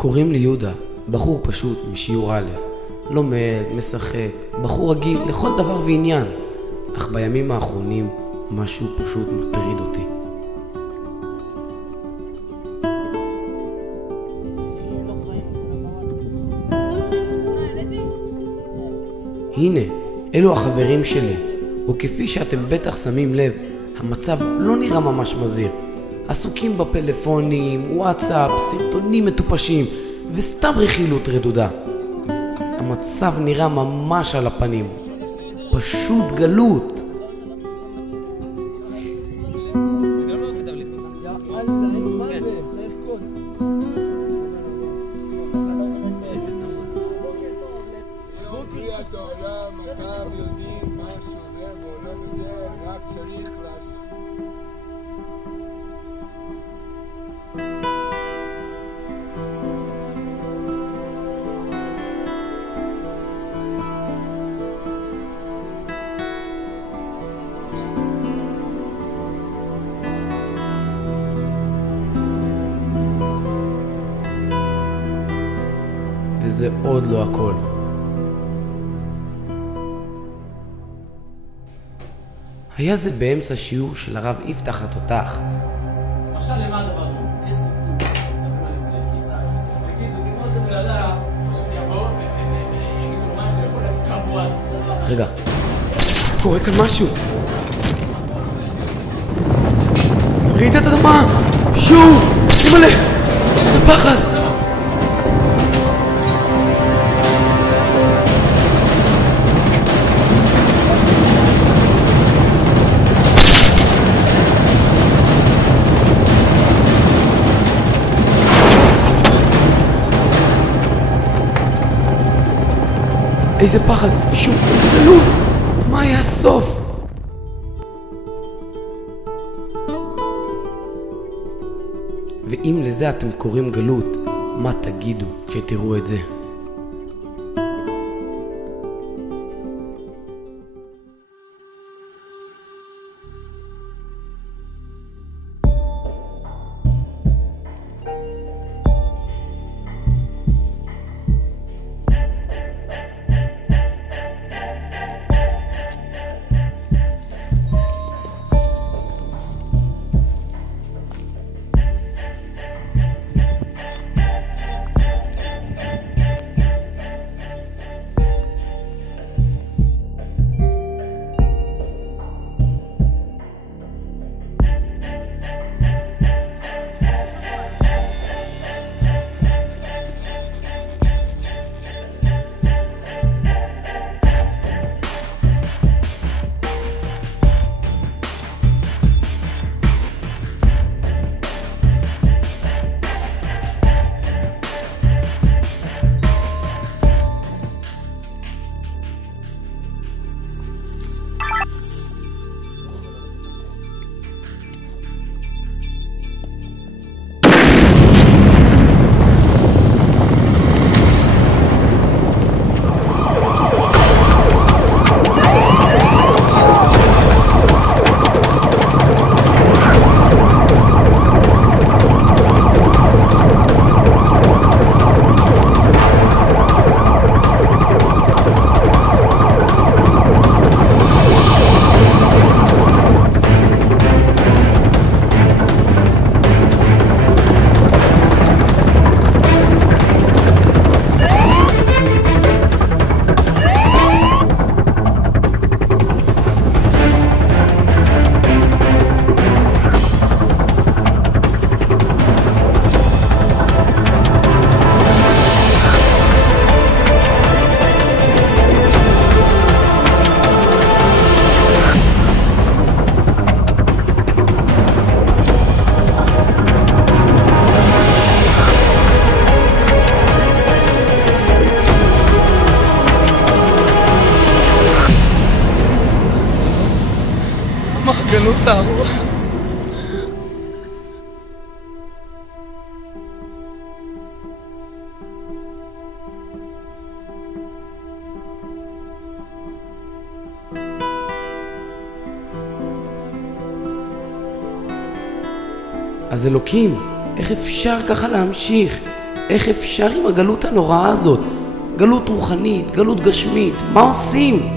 קוראים לי יהודה, בחור פשוט משיעור א', לומד, משחק, בחור רגיל לכל דבר ועניין, אך בימים האחרונים משהו פשוט מטריד אותי. הנה, אלו החברים שלי, וכפי שאתם בטח שמים לב, המצב לא נראה ממש מזהיר. עסוקים בפלאפונים, וואטסאפ, סרטונים מטופשים, וסתם רכילות רדודה. המצב נראה ממש על הפנים. פשוט גלות. וזה עוד לא הכל. היה זה באמצע שיעור של הרב יפתח התותח. עכשיו למה הדבר הוא? איזה ספרו על איזה כיסה. אז תגיד, זה כמו שבלעלה, פשוט יבואו ויגידו לו מה שאתה יכול להגיד קבועד. רגע, קורה כאן משהו. רעידת אדמה! שיעור! אימא'לה! זה פחד! איזה פחד, שוב, איזה גלות, מה היה הסוף? ואם לזה אתם קוראים גלות, מה תגידו כשתראו את זה? גלות הרוח. אז אלוקים, איך אפשר ככה להמשיך? איך אפשר עם הגלות הנוראה הזאת? גלות רוחנית, גלות גשמית, מה עושים?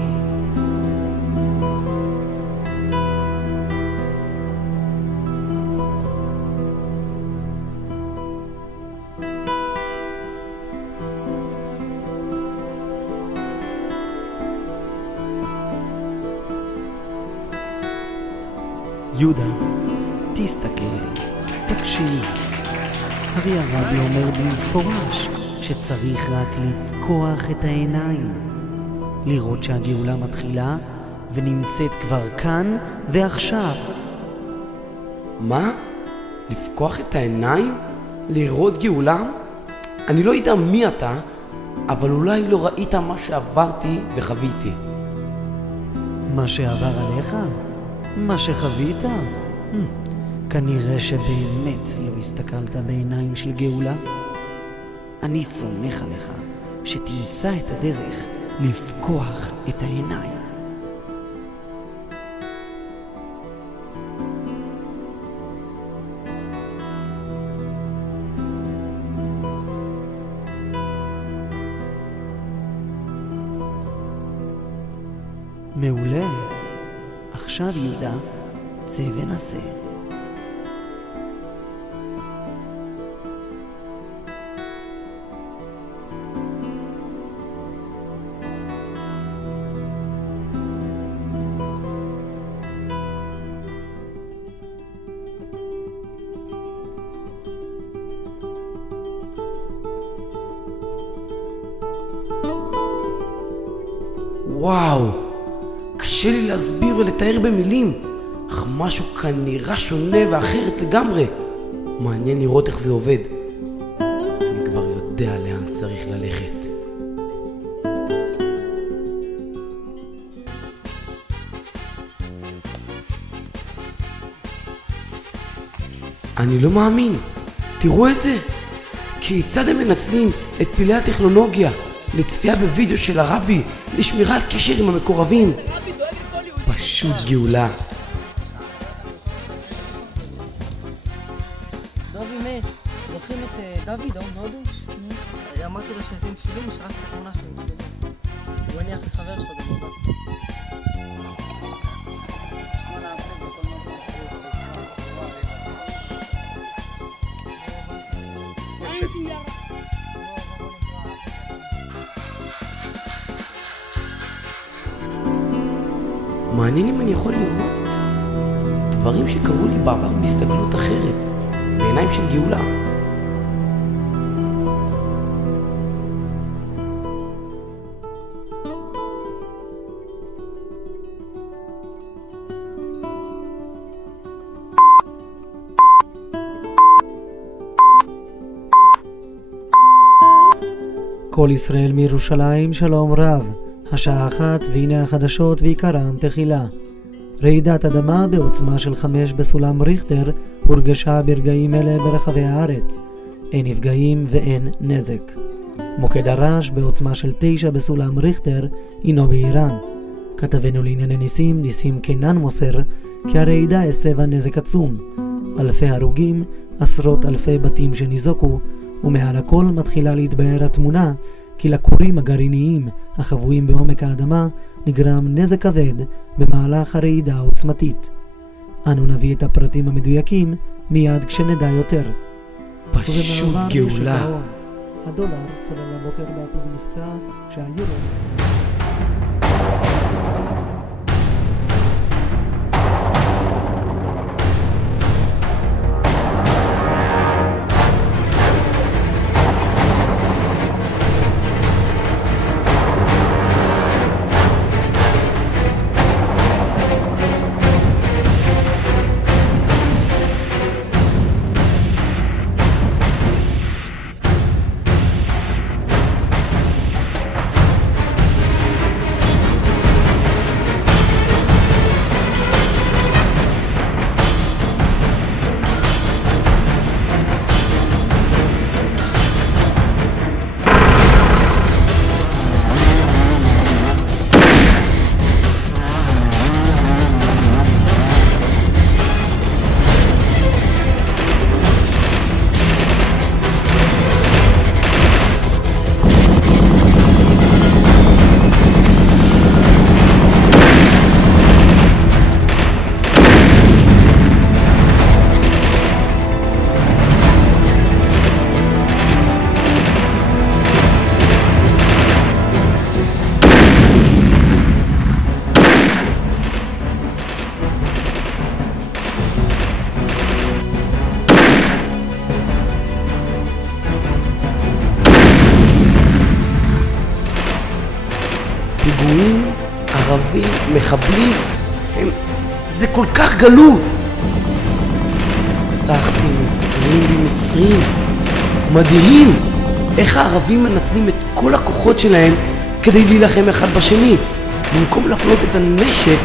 יהודה, תסתכל, תקשיב. הרי הרבי אומר במפורש שצריך רק לפקוח את העיניים, לראות שהגאולה מתחילה ונמצאת כבר כאן ועכשיו. מה? לפקוח את העיניים? לראות גאולה? אני לא יודע מי אתה, אבל אולי לא ראית מה שעברתי וחוויתי. מה שעבר עליך? מה שחווית? כנראה שבאמת לא הסתכלת בעיניים של גאולה. אני סומך עליך שתמצא את הדרך לפקוח את העיניים. מעולה. עכשיו יהודה, צא ונסה. וואו, קשה לי להסביר ולתאר במילים, אך משהו כאן נראה שונה ואחרת לגמרי. מעניין לראות איך זה עובד. אני כבר יודע לאן צריך ללכת. אני לא מאמין, תראו את זה. כיצד הם מנצלים את פלאי הטכנולוגיה לצפייה בווידאו של הרבי, לשמירה על קשר עם המקורבים. פשוט גאולה. דובי מת, זוכרים את דוד, האום הודוש? אמרתי לו שישים תפילין, שלחתי את התמונה שלו עם תפילין. הוא הניח לחבר שלו בבוסטון. מעניין אם אני יכול לראות דברים שקרו לי בעבר בהסתכלות אחרת, בעיניים של גאולה. כל ישראל מירושלים, שלום רב. השעה 1 והנה החדשות ועיקרן תחילה. רעידת אדמה בעוצמה של 5 בסולם ריכטר הורגשה ברגעים אלה ברחבי הארץ. אין נפגעים ואין נזק. מוקד הרעש בעוצמה של 9 בסולם ריכטר הינו באיראן. כתבנו לענייני ניסים קינן מוסר כי הרעידה הסבה נזק עצום. אלפי הרוגים, עשרות אלפי בתים שניזוקו, ומעל הכל מתחילה להתבהר התמונה כי לכורים הגרעיניים החבויים בעומק האדמה נגרם נזק כבד במהלך הרעידה העוצמתית. אנו נביא את הפרטים המדויקים מיד כשנדע יותר. פשוט גאולה. הדולר צולל לבוקר באחוז מחצה כשהיורו ערבים, מחבלים, זה כל כך גלות. סחתי מצרים במצרים. מדהים איך הערבים מנצלים את כל הכוחות שלהם כדי להילחם אחד בשני, במקום להפנות את הנשק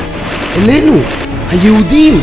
אלינו, היהודים.